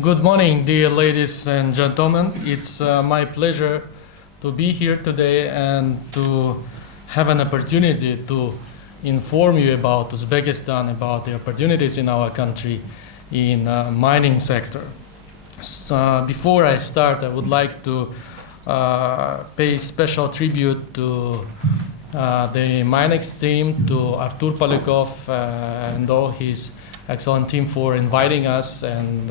Good morning, dear ladies and gentlemen. It's my pleasure to be here today and to have an opportunity to inform you about Uzbekistan, about the opportunities in our country in mining sector. Before I start, I would like to pay special tribute to the MINEX team, to Artur Polyakov and all his excellent team for inviting us and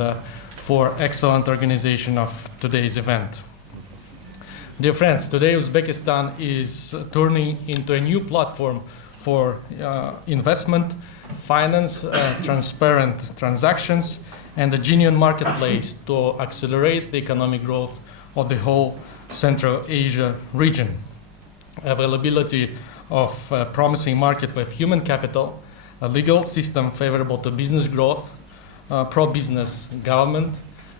for excellent organization of today's event. Dear friends, today Uzbekistan is turning into a new platform for investment, finance, transparent transactions, and a genuine marketplace to accelerate the economic growth of the whole Central Asia region. Availability of a promising market with human capital, a legal system favorable to business growth, pro-business government,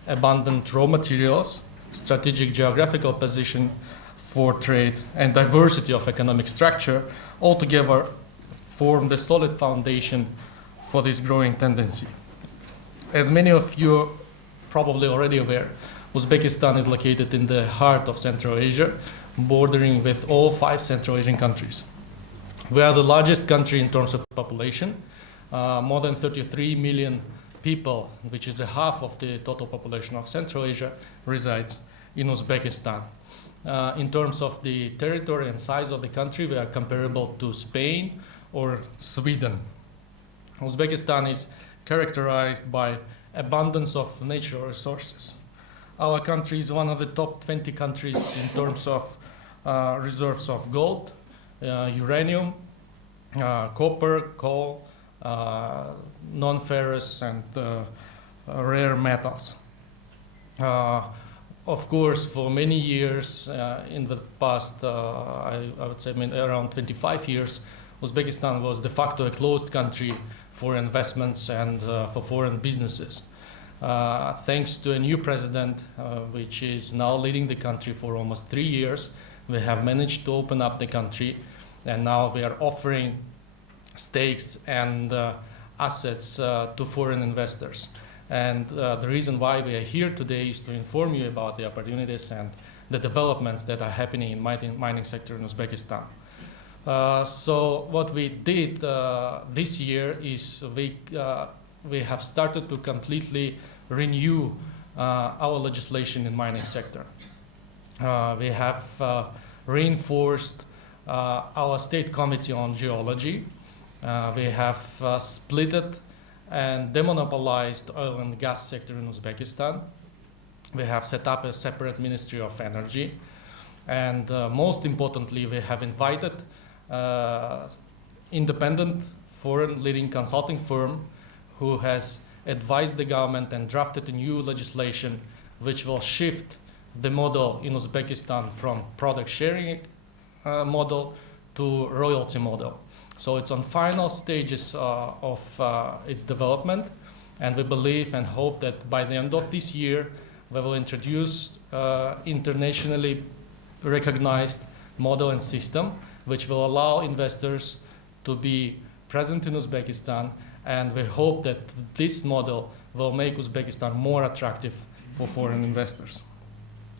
abundant raw materials, strategic geographical position for trade, and diversity of economic structure altogether form the solid foundation for this growing tendency. As many of you are probably already aware, Uzbekistan is located in the heart of Central Asia, bordering with all 5 Central Asian countries. We are the largest country in terms of population, more than 33 million people, which is a half of the total population of Central Asia, resides in Uzbekistan. In terms of the territory and size of the country, we are comparable to Spain or Sweden. Uzbekistan is characterized by abundance of natural resources. Our country is one of the top 20 countries in terms of reserves of gold, uranium, copper, coal, non-ferrous and rare metals. Of course, for many years in the past, I would say around 25 years, Uzbekistan was de facto a closed country for investments and for foreign businesses. Thanks to a new president, which is now leading the country for almost 3 years, we have managed to open up the country, and now we are offering stakes and assets to foreign investors. And the reason why we are here today is to inform you about the opportunities and the developments that are happening in mining sector in Uzbekistan. So what we did this year is we have started to completely renew our legislation in mining sector. We have reinforced our state committee on geology. We have split it and demonopolized oil and gas sector in Uzbekistan. We have set up a separate Ministry of Energy. And most importantly, we have invited independent foreign leading consulting firm who has advised the government and drafted a new legislation which will shift the model in Uzbekistan from product sharing model to royalty model. So it's on final stages of its development, and we believe and hope that by the end of this year we will introduce internationally recognized model and system which will allow investors to be present in Uzbekistan, and we hope that this model will make Uzbekistan more attractive for foreign investors.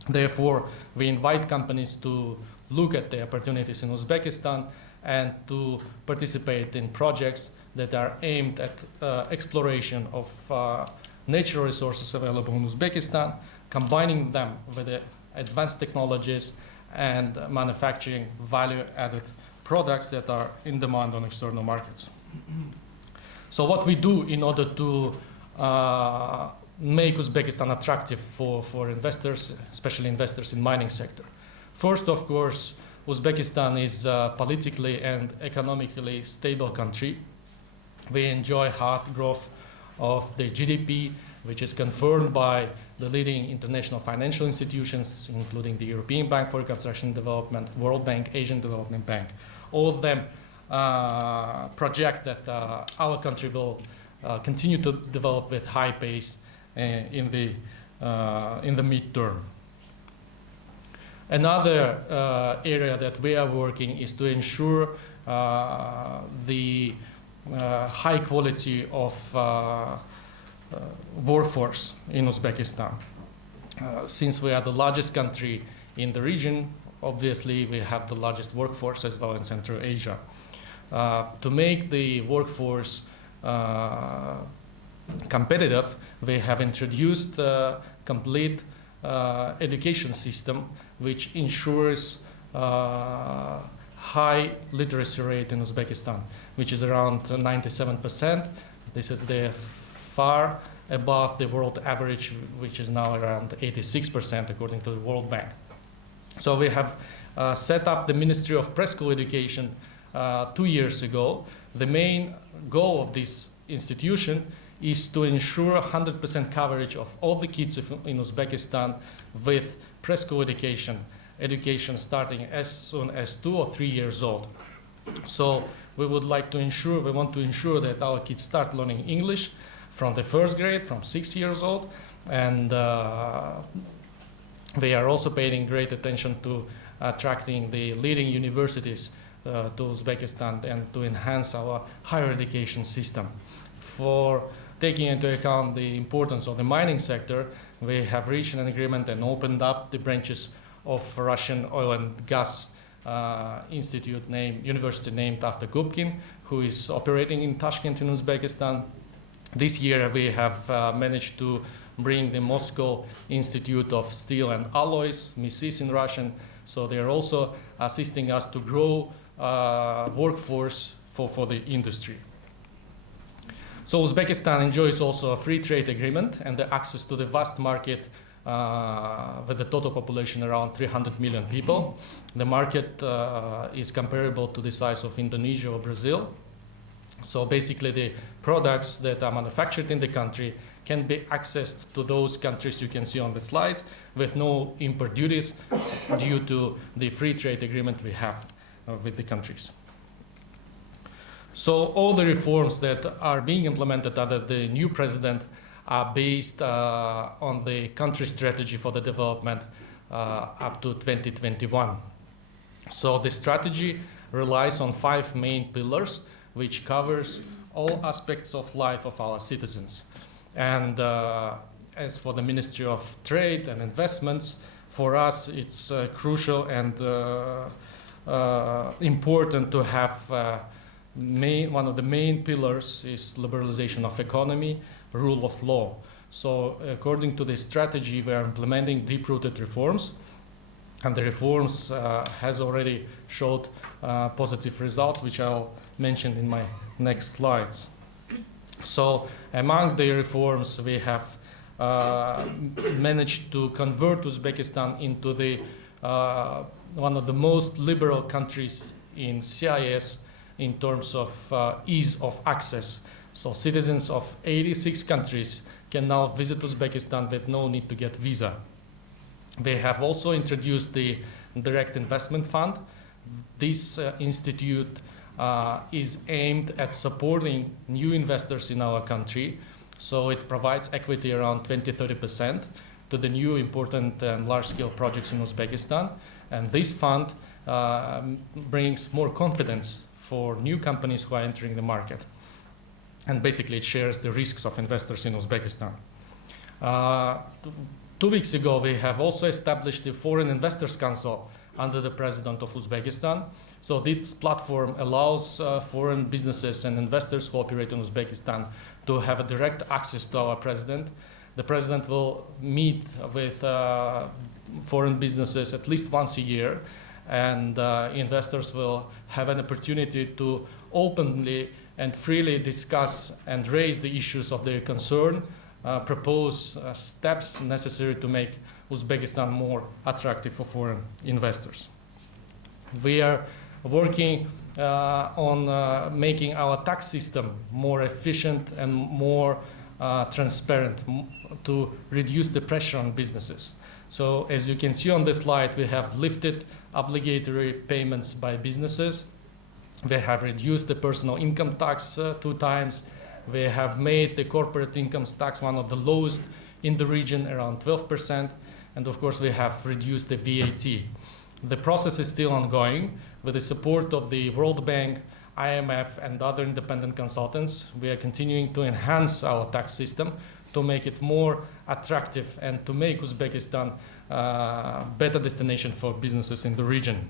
Therefore, we invite companies to look at the opportunities in Uzbekistan and to participate in projects that are aimed at exploration of natural resources available in Uzbekistan, combining them with the advanced technologies and manufacturing value-added products that are in demand on external markets. So what we do in order to make Uzbekistan attractive for investors, especially investors in mining sector. First, of course, Uzbekistan is a politically and economically stable country. We enjoy high growth of the GDP, which is confirmed by the leading international financial institutions, including the European Bank for Reconstruction and Development, World Bank, Asian Development Bank. All of them project that our country will continue to develop with high pace in the midterm. Another area that we are working is to ensure the high quality of workforce in Uzbekistan. Since we are the largest country in the region, obviously we have the largest workforce as well in Central Asia. To make the workforce competitive, we have introduced a complete education system which ensures high literacy rate in Uzbekistan, which is around 97%. This is far above the world average, which is now around 86% according to the World Bank. So we have set up the Ministry of Preschool Education 2 years ago. The main goal of this institution is to ensure 100% coverage of all the kids in Uzbekistan with preschool education starting as soon as 2 or 3 years old. So we want to ensure that our kids start learning English from the first grade, from 6 years old, and we are also paying great attention to attracting the leading universities to Uzbekistan and to enhance our higher education system. For taking into account the importance of the mining sector, we have reached an agreement and opened up the branches of Russian oil and gas university named after Gubkin, who is operating in Tashkent in Uzbekistan. This year we have managed to bring the Moscow Institute of Steel and Alloys, MISIS in Russian, so they are also assisting us to grow workforce for the industry. So Uzbekistan enjoys also a free trade agreement and the access to the vast market with the total population around 300 million people. The market is comparable to the size of Indonesia or Brazil. So basically the products that are manufactured in the country can be accessed to those countries you can see on the slides with no import duties due to the free trade agreement we have with the countries. So all the reforms that are being implemented under the new president are based on the country strategy for the development up to 2021. So the strategy relies on 5 main pillars, which covers all aspects of life of our citizens. And as for the Ministry of Trade and Investments, for us it's crucial and important to have one of the main pillars is liberalization of economy, rule of law. So according to the strategy, we are implementing deep-rooted reforms, and the reforms has already showed positive results, which I'll mention in my next slides. So among the reforms, we have managed to convert Uzbekistan into the one of the most liberal countries in CIS in terms of ease of access. So citizens of 86 countries can now visit Uzbekistan with no need to get visa. They have also introduced the Direct Investment Fund. This institute is aimed at supporting new investors in our country. So it provides equity around 20-30% to the new important and large-scale projects in Uzbekistan. And this fund brings more confidence for new companies who are entering the market. And basically it shares the risks of investors in Uzbekistan. 2 weeks ago, we have also established the Foreign Investors Council under the President of Uzbekistan. So this platform allows foreign businesses and investors who operate in Uzbekistan to have a direct access to our president. The president will meet with foreign businesses at least once a year, and investors will have an opportunity to openly and freely discuss and raise the issues of their concern, propose steps necessary to make Uzbekistan more attractive for foreign investors. We are working on making our tax system more efficient and more transparent to reduce the pressure on businesses. So as you can see on this slide, we have lifted obligatory payments by businesses. We have reduced the personal income tax 2 times. We have made the corporate income tax one of the lowest in the region, around 12%. And of course, we have reduced the VAT. The process is still ongoing. With the support of the World Bank, IMF and other independent consultants, we are continuing to enhance our tax system to make it more attractive and to make Uzbekistan a better destination for businesses in the region.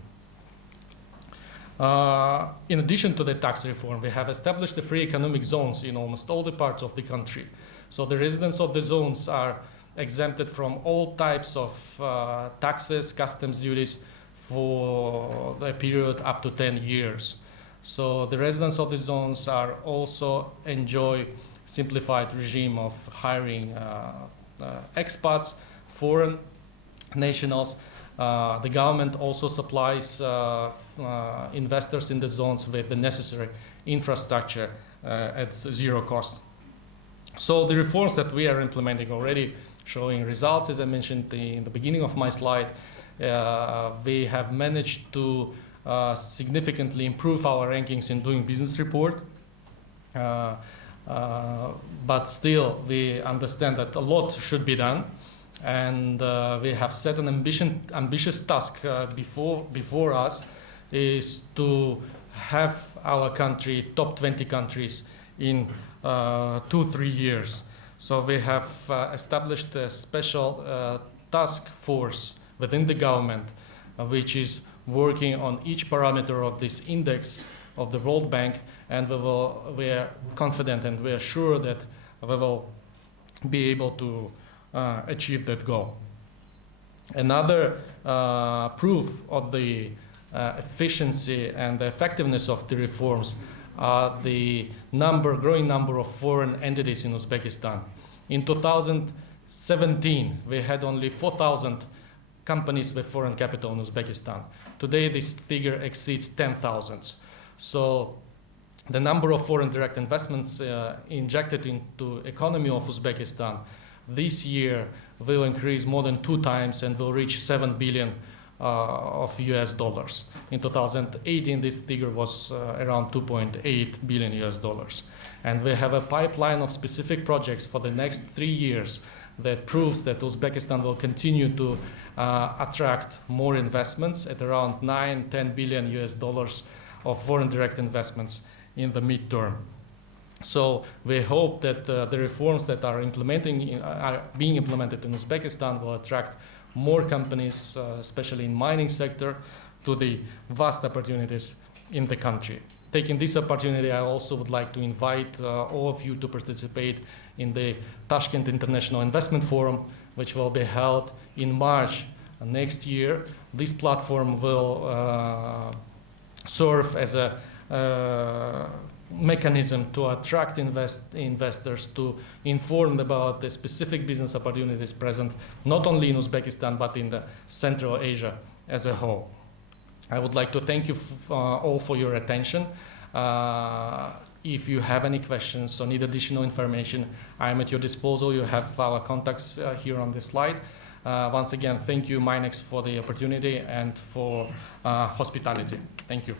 In addition to the tax reform, we have established the free economic zones in almost all the parts of the country. So the residents of the zones are exempted from all types of taxes, customs duties for the period up to 10 years. So the residents of the zones are also enjoy simplified regime of hiring expats, foreign nationals. The government also supplies investors in the zones with the necessary infrastructure at zero cost. So the reforms that we are implementing already showing results, as I mentioned in the beginning of my slide. We have managed to significantly improve our rankings in doing business report. But still, we understand that a lot should be done. And we have set an ambitious task before us is to have our country top 20 countries in 2-3 years. So we have established a special task force within the government, which is working on each parameter of this index of the World Bank, and we are confident and we are sure that we will be able to achieve that goal. Another proof of the efficiency and the effectiveness of the reforms are the growing number of foreign entities in Uzbekistan. In 2017, we had only 4,000 companies with foreign capital in Uzbekistan. Today, this figure exceeds 10,000. So the number of foreign direct investments injected into economy of Uzbekistan this year will increase more than 2 times and will reach 7 billion of US dollars. In 2018, this figure was around 2.8 billion US dollars. And we have a pipeline of specific projects for the next 3 years that proves that Uzbekistan will continue to attract more investments at around 9-10 billion US dollars of foreign direct investments in the midterm. So we hope that the reforms that are being implemented in Uzbekistan will attract more companies, especially in mining sector, to the vast opportunities in the country. Taking this opportunity, I also would like to invite all of you to participate in the Tashkent International Investment Forum, which will be held in March next year. This platform will serve as a mechanism to attract investors, to inform about the specific business opportunities present not only in Uzbekistan but in the Central Asia as a whole. I would like to thank you all for your attention. If you have any questions or need additional information, I am at your disposal. You have our contacts here on this slide. Once again, thank you, MINEX, for the opportunity and for hospitality. Thank you.